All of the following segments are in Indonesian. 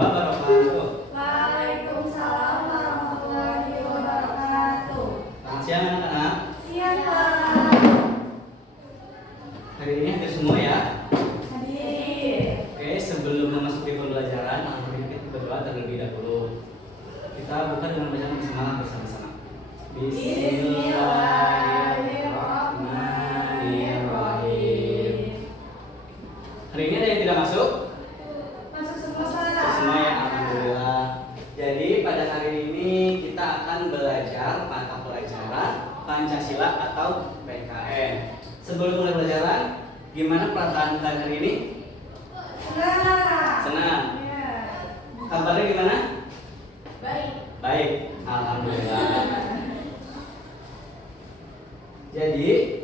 wabarakatuh. Waalaikumsalam warahmatullahi wabarakatuh. Selamat siang anak-anak. Siang, Pak. Hari ini hadir semua ya. Hadir. Oke, sebelum memasuki pembelajaran, alhamdulillah kita berdoa terlebih dahulu. Kita buka dengan bacaan bismillah bersama-sama. Bismillahirrahmanirrahim. Hari ini ada yang tidak masuk? Masuk semua, Pak. Semua ya, alhamdulillah. Jadi pada hari ini kita akan belajar mata pelajaran Pancasila atau PKN. Sebelum mulai pelajaran, gimana perasaan kalian hari ini? Senang. Senang. Ya. Kabarnya gimana? Baik. Baik, alhamdulillah. Jadi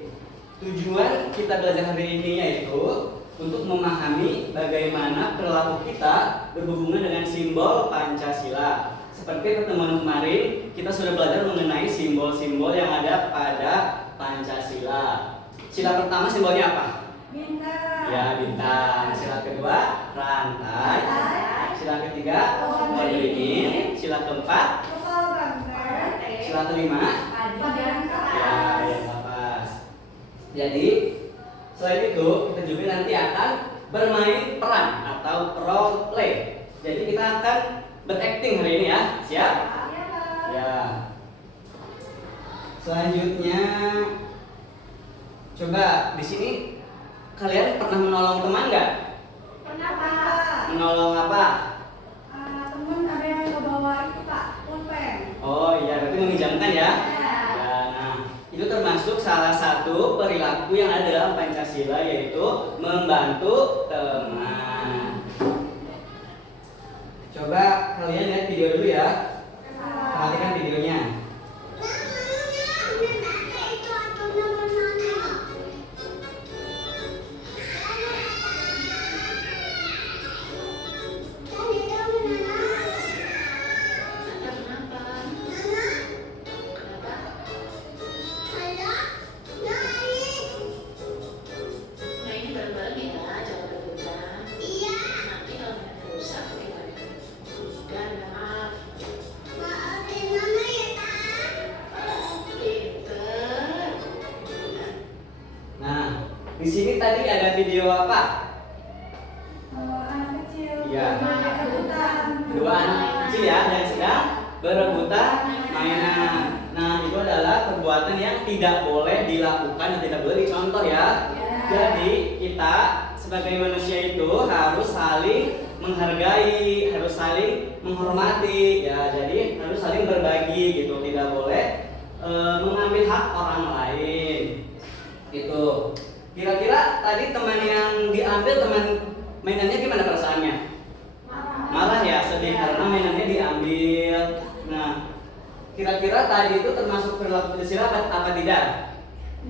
tujuan kita belajar hari ini yaitu untuk memahami bagaimana perilaku kita berhubungan dengan simbol Pancasila. Seperti pertemuan kemarin, kita sudah belajar mengenai simbol-simbol yang ada pada Pancasila. Sila pertama simbolnya apa? Bintang. Ya, bintang. Sila kedua, rantai. Sila ketiga, pohon beringin. Sila keempat, Kapal bangkai. sila kelima, Padang ya, yang pas. Jadi selain itu kita juga nanti akan bermain peran atau role play. Jadi kita akan berakting hari ini ya. Siap? Ya, Pak. Ya. Selanjutnya coba di sini kalian pernah menolong teman nggak? Pernah, Pak. Menolong apa? Temen ada yang kebawa itu, Pak. Pulpen. Oh iya, berarti meminjamkan ya. Ya. Ya, nah, itu termasuk salah satu perilaku yang ada dalam Pancasila yaitu membantu teman. Coba kalian lihat video dulu ya. Perhatikan videonya. Nah, di sini tadi ada video apa? Anak kecil. Iya. Rebutan. Dua anak kecil ya yang sedang berebutan mainan. Nah, itu adalah perbuatan yang tidak boleh dilakukan dan tidak boleh dicontoh ya. Ya. Jadi kita sebagai manusia itu harus saling menghargai, harus saling menghormati ya. Jadi harus saling berbagi gitu, tidak boleh mengambil hak orang lain. Gitu. Kira-kira tadi teman yang diambil teman mainannya gimana perasaannya? Marah ya, sedih karena mainannya diambil. Nah, kira-kira tadi itu termasuk perilaku Pancasila apa tidak?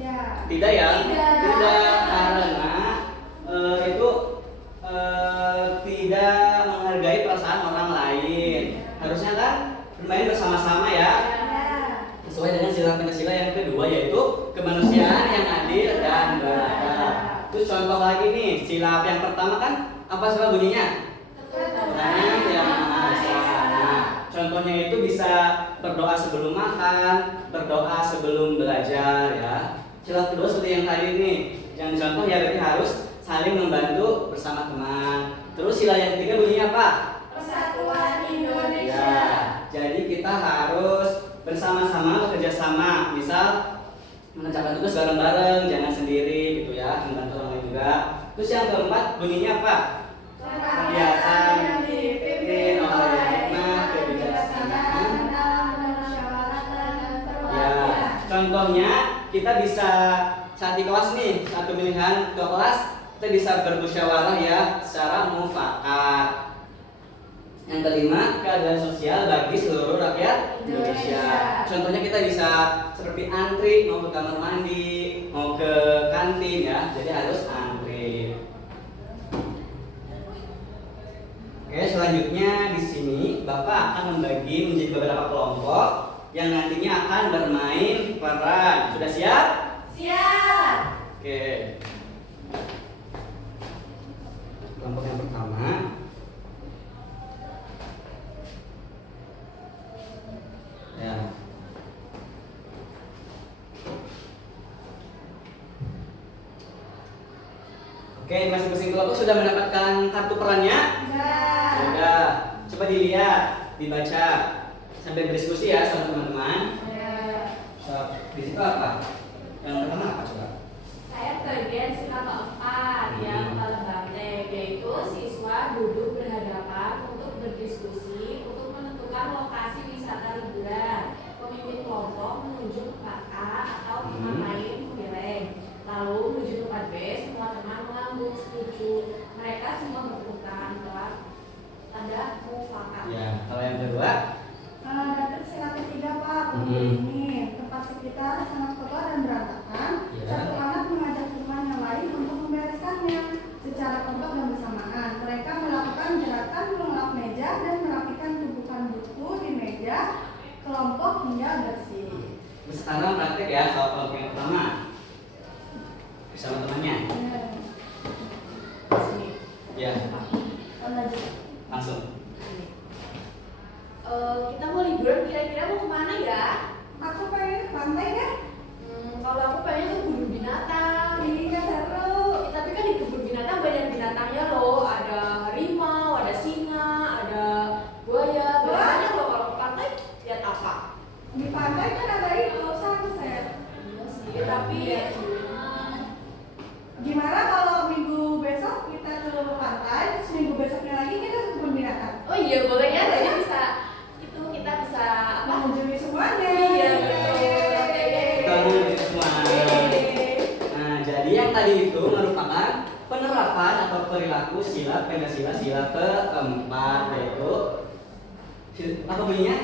Ya. Tidak ya? Tidak. Karena itu tidak menghargai perasaan orang lain. Harusnya kan bermain bersama-sama ya. Sesuai dengan sila Pancasila yang kedua yaitu kemanusiaan yang adil dan beradab. Terus contoh lagi nih, sila yang pertama kan apa sila bunyinya? Tuhan yang Maha Esa. Nah, contohnya itu bisa berdoa sebelum makan, berdoa sebelum belajar ya. Sila kedua seperti yang tadi nih, yang dicontoh ya berarti harus saling membantu bersama teman. Terus sila yang ketiga bunyinya apa? Persatuan Indonesia. Ya, jadi kita harus bersama-sama bekerja sama. Misal mengerjakan tugas bareng-bareng, jangan sendiri gitu ya, membantu orang lain juga. Terus yang keempat bunyinya apa? Kegiatan yang dipimpin oleh hikmah, kebijaksanaan, dan musyawarah dan Ya, perwakilan. contohnya kita bisa saat di kelas nih, saat pemilihan ke kelas, kita bisa bermusyawarah ya secara mufakat. Yang kelima, keadilan sosial bagi seluruh rakyat Indonesia. Contohnya kita bisa seperti antri mau ke kamar mandi, mau ke kantin ya, jadi harus antri. Oke, selanjutnya di sini Bapak akan membagi menjadi beberapa kelompok yang nantinya akan bermain peran. Sudah siap? Siap. Oke. Kelompok yang pertama Oke, masing-masing kelompok sudah mendapatkan kartu perannya? Sudah. Sudah. Coba dilihat, dibaca sambil berdiskusi ya sama teman-teman. So, di situ apa? Yang pertama apa coba? Saya bagian sila keempat yang paling banteng, yaitu siswa duduk berhadapan untuk berdiskusi untuk menentukan lokasi wisata liburan. Pemimpin kelompok menuju tempat A atau tempat lain memilih. Lalu menuju tempat B, semua teman mengambil setuju. Mereka semua bertepuk tangan telah tanda mufakat. Ya, kalau yang kedua? Dapat sila ketiga Pak, ini tempat sekitar sangat kotor dan berantakan. Ya. Satu anak mengajak teman yang lain untuk membereskannya secara kelompok dan bersamaan. Mereka melakukan gerakan mengelap meja dan merapikan tumpukan buku di meja kelompok hingga bersih. Terus sekarang praktek ya soal kelompok yang pertama bersama temannya. Sini. Ya, Lanjut. langsung. Kita mau liburan kira-kira mau kemana ya? Aku pengen ke pantai deh. Kalau aku pengen ke kebun binatang. Iya seru. Tapi kan di kebun binatang banyak binatangnya loh. Ada harimau, ada singa, ada buaya. Banyak loh. Kalau ke pantai lihat apa? Di pantai kan ada itu sunset. Iya sih. Tapi gimana kalau minggu besok kita ke pantai, terus minggu besoknya lagi kita ke kebun binatang? Oh iya boleh ya. Jadi bisa itu kita bisa mengunjungi semuanya. Iya betul. Kamu semua. Nah, jadi yang tadi itu merupakan penerapan atau perilaku sila Pancasila sila keempat, yaitu apa bunyinya?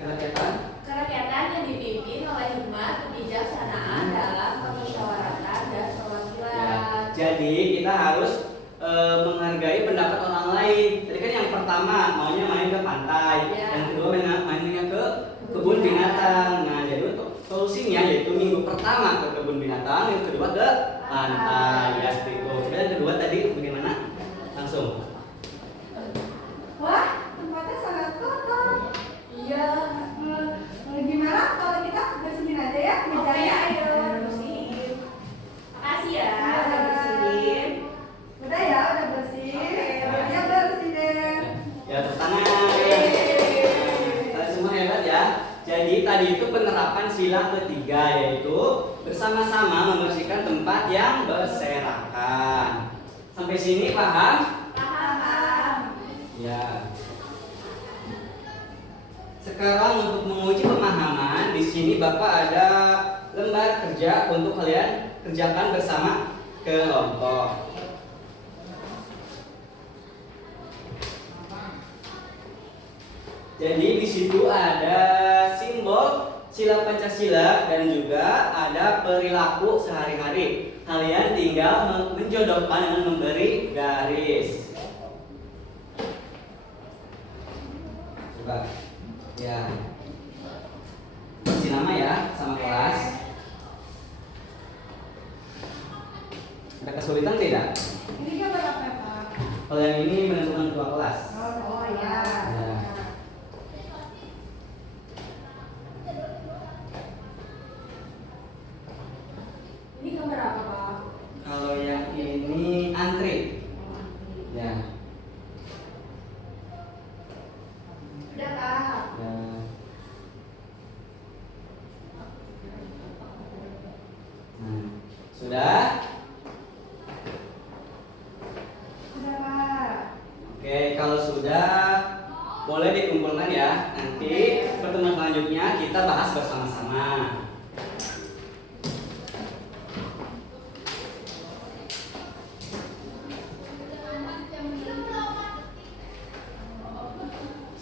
Kerakyatan. Kerakyatan yang dipimpin oleh hikmat kebijaksanaan dalam permusyawaratan dan perwakilan. Ya, jadi kita harus menghargai pendapat orang lain. Tadi kan yang pertama maunya main ke pantai, Ya. yang kedua mainnya ke kebun binatang. Nah, jadi untuk solusinya yaitu minggu pertama ke kebun binatang, yang kedua ke pantai. Ya, seperti itu. Coba yang kedua tadi bagaimana? Langsung. Wah, tempatnya sangat kotor. Iya. Gimana kalau kita bersihin aja ya mejanya? Ayo bersihin. Makasih ya udah bersihin. Udah ya, udah bersih. Udah bersih deh. Ya, tepuk tangan. Kalian semua hebat ya. Jadi tadi itu penerapan sila ketiga, yaitu bersama-sama membersihkan tempat yang berserakan. Sampai sini paham? Paham. Ya. Sekarang untuk menguji pemahaman, di sini Bapak ada lembar kerja untuk kalian kerjakan bersama kelompok. Jadi di situ ada simbol sila Pancasila dan juga ada perilaku sehari-hari. Kalian tinggal menjodohkan dengan memberi garis. Coba. Ya. Isi nama ya sama kelas. Ada kesulitan tidak? Ini gambar apa ya, Pak? Kalau yang ini menentukan ketua kelas. Oh ya. Ya. Ini gambar apa, Pak? Kalau yang ini antri. Ya. Udah, Pak. Ya. Nah, sudah? Udah, Pak. Oke, kalau sudah boleh dikumpulkan ya. Nanti pertemuan selanjutnya kita bahas bersama-sama.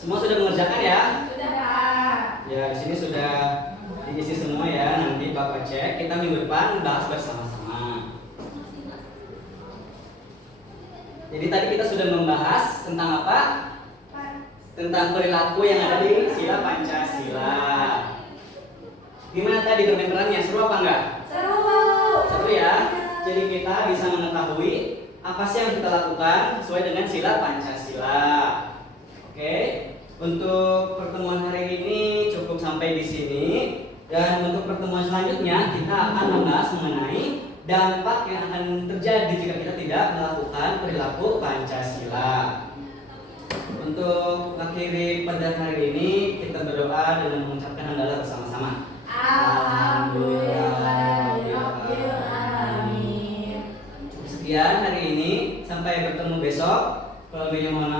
Semua sudah mengerjakan ya? Sudah, Pak. Ya, di sini sudah diisi semua ya. Nanti Bapak cek. Kita minggu depan bahas bersama-sama. Jadi tadi kita sudah membahas tentang apa? Tentang perilaku yang ada di sila Pancasila. Gimana tadi bermain perannya? Seru apa enggak? Seru. Seru ya. Jadi kita bisa mengetahui apa sih yang kita lakukan sesuai dengan sila Pancasila. Oke. Untuk pertemuan hari ini cukup sampai di sini. Dan untuk pertemuan selanjutnya kita akan membahas mengenai dampak yang akan terjadi jika kita tidak melakukan perilaku Pancasila. Untuk mengakhiri pada hari ini, kita berdoa dengan mengucapkan hamdalah bersama-sama. Alhamdulillahirrahmanirrahim. Sekian hari ini, sampai bertemu besok. Kalau mohon